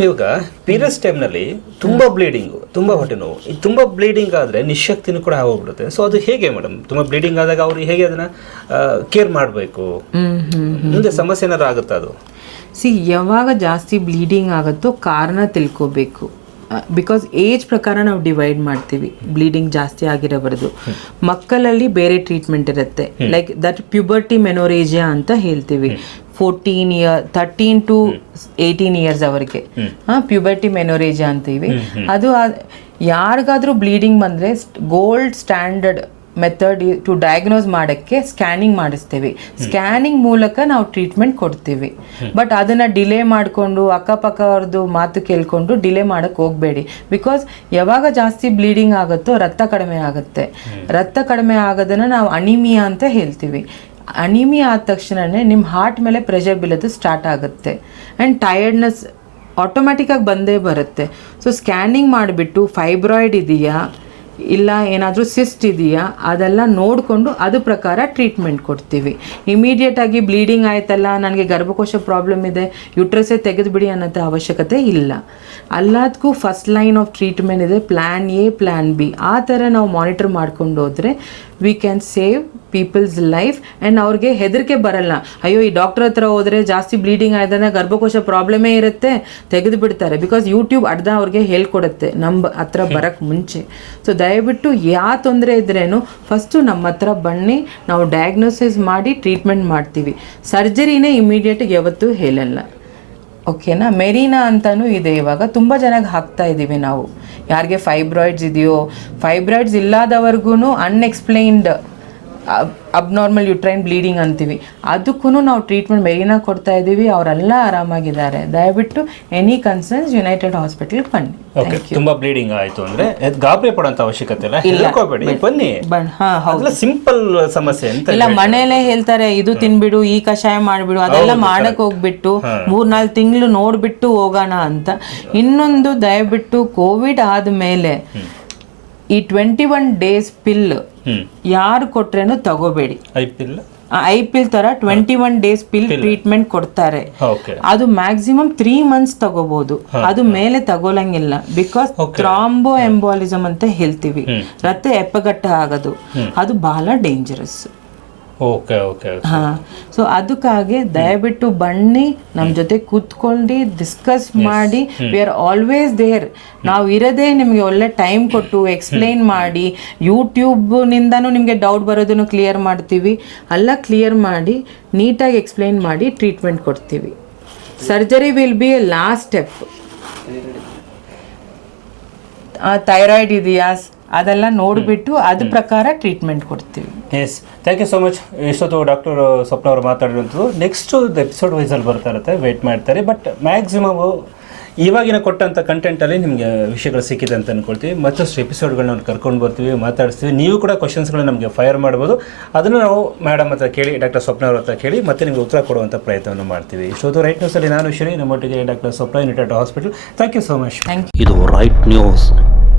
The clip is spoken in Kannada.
ಇವಾಗ ಪೀರಿಯಡ್ಸ್ ಟೈಮ್ನಲ್ಲಿ ತುಂಬ ಬ್ಲೀಡಿಂಗು ತುಂಬ ಹೊಟ್ಟೆ ನೋವು ಈ ತುಂಬ ಬ್ಲೀಡಿಂಗ್ ಆದರೆ ನಿಶಕ್ತಿನೂ ಕೂಡ ಹೋಗ್ಬಿಡುತ್ತೆ. ಸೊ ಅದು ಹೇಗೆ ಮೇಡಮ್, ತುಂಬ ಬ್ಲೀಡಿಂಗ್ ಆದಾಗ ಅವ್ರು ಹೇಗೆ ಅದನ್ನು ಕೇರ್ ಮಾಡಬೇಕು, ಮುಂದೆ ಸಮಸ್ಯೆ ಏನಾದ್ರು ಆಗುತ್ತಾ ಅದು? ಯಾವಾಗ ಜಾಸ್ತಿ ಬ್ಲೀಡಿಂಗ್ ಆಗುತ್ತೋ ಕಾರಣ ತಿಳ್ಕೋಬೇಕು. ಬಿಕಾಸ್ ಏಜ್ ಪ್ರಕಾರ ನಾವು ಡಿವೈಡ್ ಮಾಡ್ತೀವಿ. ಬ್ಲೀಡಿಂಗ್ ಜಾಸ್ತಿ ಆಗಿರೋವರೆದು ಮಕ್ಕಳಲ್ಲಿ ಬೇರೆ ಟ್ರೀಟ್ಮೆಂಟ್ ಇರುತ್ತೆ. ಲೈಕ್ ದಟ್ ಪ್ಯೂಬರ್ಟಿ ಮೆನೋರೇಜಿಯಾ ಅಂತ ಹೇಳ್ತೀವಿ. 13 to 18 ಇಯರ್ಸ್ ಅವರಿಗೆ ಪ್ಯೂಬರ್ಟಿ ಮೆನೋರೇಜಿಯಾ ಅಂತೀವಿ. ಅದು ಯಾರಿಗಾದ್ರೂ ಬ್ಲೀಡಿಂಗ್ ಬಂದರೆ gold standard method to diagnose ಮಾಡೋಕ್ಕೆ ಸ್ಕ್ಯಾನಿಂಗ್ ಮಾಡಿಸ್ತೀವಿ. ಸ್ಕ್ಯಾನಿಂಗ್ ಮೂಲಕ ನಾವು ಟ್ರೀಟ್ಮೆಂಟ್ ಕೊಡ್ತೀವಿ. ಬಟ್ ಅದನ್ನು ಡಿಲೇ ಮಾಡಿಕೊಂಡು ಅಕ್ಕಪಕ್ಕವ್ರದ್ದು ಮಾತು ಕೇಳಿಕೊಂಡು ಡಿಲೇ ಮಾಡೋಕ್ಕೆ ಹೋಗಬೇಡಿ. ಬಿಕಾಸ್ ಯಾವಾಗ ಜಾಸ್ತಿ ಬ್ಲೀಡಿಂಗ್ ಆಗುತ್ತೋ ರಕ್ತ ಕಡಿಮೆ ಆಗುತ್ತೆ. ರಕ್ತ ಕಡಿಮೆ ಆಗೋದನ್ನು ನಾವು ಅನಿಮಿಯಾ ಅಂತ ಹೇಳ್ತೀವಿ. ಅನಿಮಿಯಾ ಆದ ತಕ್ಷಣವೇ ನಿಮ್ಮ ಹಾರ್ಟ್ ಮೇಲೆ ಪ್ರೆಷರ್ ಬೀಳೋದು ಸ್ಟಾರ್ಟ್ ಆಗುತ್ತೆ ಆ್ಯಂಡ್ ಟಯರ್ಡ್ನೆಸ್ ಆಟೋಮ್ಯಾಟಿಕ್ಕಾಗಿ ಬಂದೇ ಬರುತ್ತೆ. ಸೊ ಸ್ಕ್ಯಾನಿಂಗ್ ಮಾಡಿಬಿಟ್ಟು ಫೈಬ್ರಾಯ್ಡ್ ಇದೆಯಾ ಇಲ್ಲ ಏನಾದರೂ ಸಿಸ್ಟ್ ಇದೆಯಾ ಅದೆಲ್ಲ ನೋಡಿಕೊಂಡು ಅದು ಪ್ರಕಾರ ಟ್ರೀಟ್ಮೆಂಟ್ ಕೊಡ್ತೀವಿ. ಇಮಿಡಿಯೇಟಾಗಿ ಬ್ಲೀಡಿಂಗ್ ಆಯ್ತಲ್ಲ ನನಗೆ ಗರ್ಭಕೋಶ ಪ್ರಾಬ್ಲಮ್ ಇದೆ ಯುಟ್ರಸ್ಸೇ ತೆಗೆದುಬಿಡಿ ಅನ್ನೋಂಥ ಅವಶ್ಯಕತೆ ಇಲ್ಲ. ಎಲ್ಲದಕ್ಕೂ ಫಸ್ಟ್ ಲೈನ್ ಆಫ್ ಟ್ರೀಟ್ಮೆಂಟ್ ಇದೆ, ಪ್ಲ್ಯಾನ್ ಎ ಪ್ಲ್ಯಾನ್ ಬಿ. ಆ ಥರ ನಾವು ಮಾನಿಟರ್ ಮಾಡ್ಕೊಂಡು ಹೋದರೆ we can save people's life and ಅವ್ರಿಗೆ ಹೆದರಿಕೆ ಬರಲ್ಲ. ಅಯ್ಯೋ ಈ ಡಾಕ್ಟರ್ ಹತ್ರ ಹೋದರೆ ಜಾಸ್ತಿ ಬ್ಲೀಡಿಂಗ್ ಆಯ್ತಾನೆ ಗರ್ಭಕೋಶ ಪ್ರಾಬ್ಲಮೇ ಇರುತ್ತೆ ತೆಗೆದು ಬಿಡ್ತಾರೆ. ಬಿಕಾಸ್ ಯೂಟ್ಯೂಬ್ ಅರ್ಧ ಅವ್ರಿಗೆ ಹೇಳ್ಕೊಡುತ್ತೆ ನಮ್ಮ ಹತ್ರ ಬರೋಕ್ಕೆ ಮುಂಚೆ. ಸೊ ದಯವಿಟ್ಟು ಯಾವ ತೊಂದರೆ ಇದ್ರೇನು ಫಸ್ಟು ನಮ್ಮ ಹತ್ರ ಬನ್ನಿ, ನಾವು ಡಯಾಗ್ನೋಸಿಸ್ ಮಾಡಿ ಟ್ರೀಟ್ಮೆಂಟ್ ಮಾಡ್ತೀವಿ. ಸರ್ಜರಿನೇ ಇಮಿಡಿಯೇಟಿಗೆ ಯಾವತ್ತೂ ಹೇಳಲ್ಲ. ಓಕೆನಾ? ಮೆರೀನಾ ಅಂತಲೂ ಇದೆ, ಇವಾಗ ತುಂಬ ಜನಕ್ಕೆ ಹಾಕ್ತಾ ಇದ್ದೀವಿ ನಾವು. ಯಾರಿಗೆ ಫೈಬ್ರಾಯ್ಡ್ಸ್ ಇದೆಯೋ, ಫೈಬ್ರಾಯ್ಡ್ಸ್ ಇಲ್ಲದವ್ರಿಗೂ ಅನ್ಎಕ್ಸ್ಪ್ಲೈನ್ಡ್ ಅಬ್ನಾರ್ಮಲ್ ಯುಟ್ರೈನ್ ಬ್ಲೀಡಿಂಗ್ ಅಂತೀವಿ, ಅದಕ್ಕೂ ನಾವು ಟ್ರೀಟ್ಮೆಂಟ್ ಮೆರೀನಾ ಕೊಡ್ತಾ ಇದ್ದೀವಿ. ಅವರೆಲ್ಲ ಆರಾಮಾಗಿದ್ದಾರೆ. ದಯವಿಟ್ಟು ಎನಿ ಕನ್ಸರ್ನ್ಸ್ ಯುನೈಟೆಡ್ ಹಾಸ್ಪಿಟಲ್ಗೆ ಬನ್ನಿ. ಓಕೆ, ತುಂಬಾ ಬ್ಲೀಡಿಂಗ್ ಆಯಿತು ಅಂದರೆ ಗಾಬರಿ ಪಡೋಂಥ ಅವಶ್ಯಕತೆ ಇಲ್ಲ, ಹೆದರ್ಕೋಬೇಡಿ, ಬನ್ನಿ. ಸಿಂಪಲ್ ಸಮಸ್ಯೆ ಅಂತ ಇಲ್ಲ. ಮನೆಯಲ್ಲೇ ಹೇಳ್ತಾರೆ ಇದು ತಿನ್ಬಿಡು, ಈ ಕಷಾಯ ಮಾಡಿಬಿಡು, ಅದೆಲ್ಲ ಮಾಡಕ್ಕೆ ಹೋಗ್ಬಿಟ್ಟು 3-4 ತಿಂಗಳು ನೋಡಿಬಿಟ್ಟು ಹೋಗೋಣ ಅಂತ. ಇನ್ನೊಂದು, ದಯವಿಟ್ಟು ಕೋವಿಡ್ ಆದಮೇಲೆ ಈ 21 days ಪಿಲ್ ಯಾರು ಕೊಟ್ರೇನು ತಗೋಬೇಡಿ. ಐ ಪಿಲ್ ತರ 21 days ಪಿಲ್ ಟ್ರೀಟ್ಮೆಂಟ್ ಕೊಡ್ತಾರೆ. ಅದು ಮ್ಯಾಕ್ಸಿಮಮ್ 3 months ತಗೋಬಹುದು, ಅದು ಮೇಲೆ ತಗೋಲಂಗಿಲ್ಲ. ಬಿಕಾಸ್ ಥ್ರಾಂಬೋ ಎಂಬೋಲಿಸಮ್ ಅಂತ ಹೇಳ್ತೀವಿ, ರಕ್ತ ಎಪ್ಪಗಟ್ಟ ಆಗೋದು, ಅದು ಬಹಳ ಡೇಂಜರಸ್. Okay okay. ಹಾಂ, ಸೊ ಅದಕ್ಕಾಗಿ ದಯವಿಟ್ಟು ಬನ್ನಿ, ನಮ್ಮ ಜೊತೆ ಕೂತ್ಕೊಂಡು ಡಿಸ್ಕಸ್ ಮಾಡಿ. We are always there. ನಾವು ಇರೋದೇ ನಿಮಗೆ ಒಳ್ಳೆ ಟೈಮ್ ಕೊಟ್ಟು ಎಕ್ಸ್ಪ್ಲೈನ್ ಮಾಡಿ, ಯೂಟ್ಯೂಬ್ನಿಂದನೂ ನಿಮಗೆ ಡೌಟ್ ಬರೋದನ್ನು ಕ್ಲಿಯರ್ ಮಾಡ್ತೀವಿ. ಎಲ್ಲ ಕ್ಲಿಯರ್ ಮಾಡಿ ನೀಟಾಗಿ ಎಕ್ಸ್ಪ್ಲೈನ್ ಮಾಡಿ ಟ್ರೀಟ್ಮೆಂಟ್ ಕೊಡ್ತೀವಿ. Surgery will be a last step. Thyroid ಇದೆಯಾ ಅದೆಲ್ಲ ನೋಡಿಬಿಟ್ಟು ಅದ್ರ ಪ್ರಕಾರ ಟ್ರೀಟ್ಮೆಂಟ್ ಕೊಡ್ತೀವಿ. Yes, thank you so much. ಇಷ್ಟೊತ್ತು ಡಾಕ್ಟರ್ ಸ್ವಪ್ನ ಅವರು ಮಾತಾಡಿರುವಂಥದ್ದು. ನೆಕ್ಸ್ಟು ಎಪಿಸೋಡ್ ವೈಸಲ್ಲಿ ಬರ್ತಾ ಇರುತ್ತೆ, ವೆಯ್ಟ್ ಮಾಡ್ತಾರೆ. ಬಟ್ ಮ್ಯಾಕ್ಸಿಮಮ್ ಇವಾಗಿನ ಕೊಟ್ಟಂಥ ಕಂಟೆಂಟಲ್ಲಿ ನಿಮಗೆ ವಿಷಯಗಳು ಸಿಕ್ಕಿದೆ ಅಂತ ಅಂದ್ಕೊಳ್ತೀವಿ. ಮತ್ತಷ್ಟು ಎಪಿಸೋಡ್ಗಳನ್ನ ನಾವು ಕರ್ಕೊಂಡು ಬರ್ತೀವಿ, ಮಾತಾಡಿಸ್ತೀವಿ. ನೀವು ಕೂಡ ಕ್ವಶನ್ಸ್ಗಳನ್ನ ನಮಗೆ ಫೈರ್ ಮಾಡ್ಬೋದು. ಅದನ್ನು ನಾವು ಮೇಡಮ್ ಹತ್ರ ಕೇಳಿ, ಡಾಕ್ಟರ್ ಸ್ವಪ್ನ ಅವ್ರ ಹತ್ರ ಕೇಳಿ ಮತ್ತೆ ನಿಮಗೆ ಉತ್ತರ ಕೊಡುವಂಥ ಪ್ರಯತ್ನವನ್ನು ಮಾಡ್ತೀವಿ. ಇಷ್ಟೊತ್ತು ರೈಟ್ ನ್ಯೂಸಲ್ಲಿ ನಾನು ಶ್ರೀ, ನಮ್ಮೊಟ್ಟಿಗೆ doctor Swapna, United Hospital. Thank you so much. Thank you. ಇದು ರೈಟ್ ನ್ಯೂಸ್.